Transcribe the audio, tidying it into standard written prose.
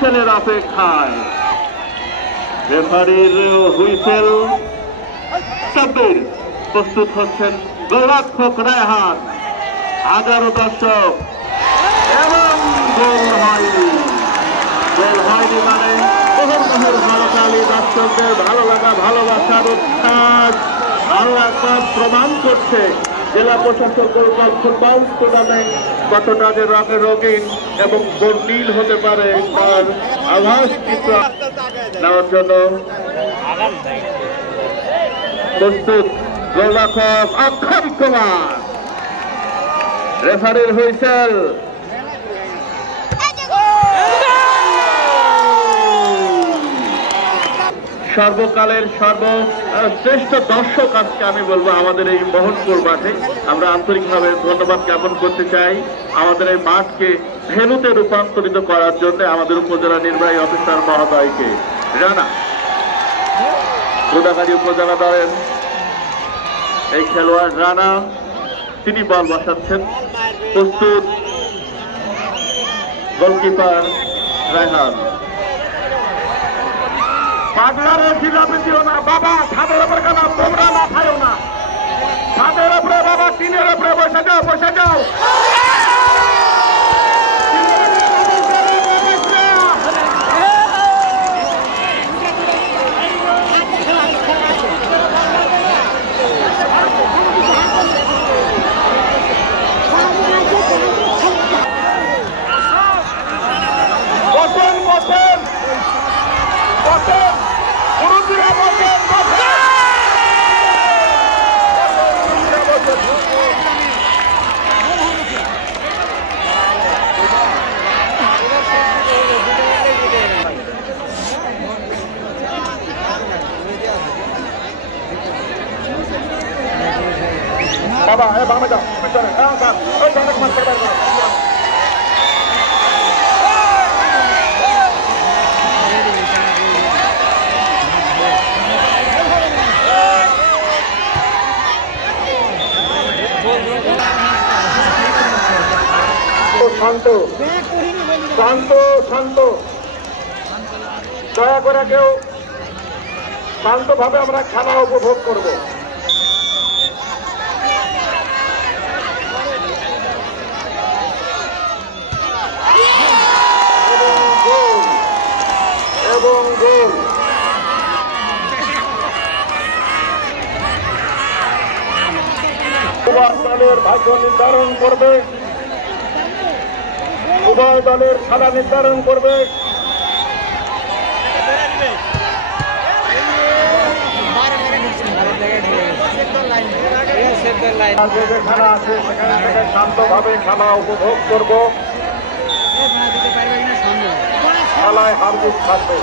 হুইসেলের অপেক্ষায়। রেফারির হুইসেল সাব্বির প্রস্তুত হচ্ছেন গোলরক্ষক রায়হান। 11 দর্শক এবং গোল হয়নি। গোল হয়নি মানে মোহনবাগানের হরতালি দর্শকদের ভালো লাগা ভালোবাসার উচ্ছ্বাস আরো একবার প্রমাণ করছে জেলা প্রশাসক গোলকাল ফুটবল টুর্নামেন্ট কতটা যে রঙে রঙিন এবং বর্ণিল হতে পারে তার আভাস চিত্র নেওয়ার জন্য প্রস্তুত গোলরক্ষক অক্ষয় কুমার। রেফারির হুইসেল। সর্বকালের সর্বশ্রেষ্ঠ দর্শক আজকে আমি বলবো আমাদের এই মোহনপুর মাঠে। আমরা আন্তরিকভাবে ধন্যবাদ জ্ঞাপন করতে চাই আমাদের এই মাঠকে ভেন্যুতে রূপান্তরিত করার জন্য আমাদের উপজেলা নির্বাহী অফিসার মহোদয়কে। রানা গোদাগাড়ি উপজেলা দলের এই খেলোয়াড় রানা তিনি বল বসাচ্ছেন। প্রস্তুত গোলকিপার রায়হান। পাগলারে জিলাপি দিও না বাবা, ছাদের উপরে কেন তোমরা না খাইও না, ছাদের উপরে বাবা, টিনের উপরে বসে যাও, বসে যাও। বাবা বাবা যাও শান্ত শান্ত শান্ত, দয়া করে কেউ শান্তভাবে আমরা খেলা উপভোগ করব। এবং গোল উভয় দলের ভাগ্য নির্ধারণ করবে, উভয় দলের খেলা নির্ধারণ করবে। খেলা আছে সেখানে থেকে শান্তভাবে খেলা উপভোগ করব। খেলায় হার জিত থাকবে।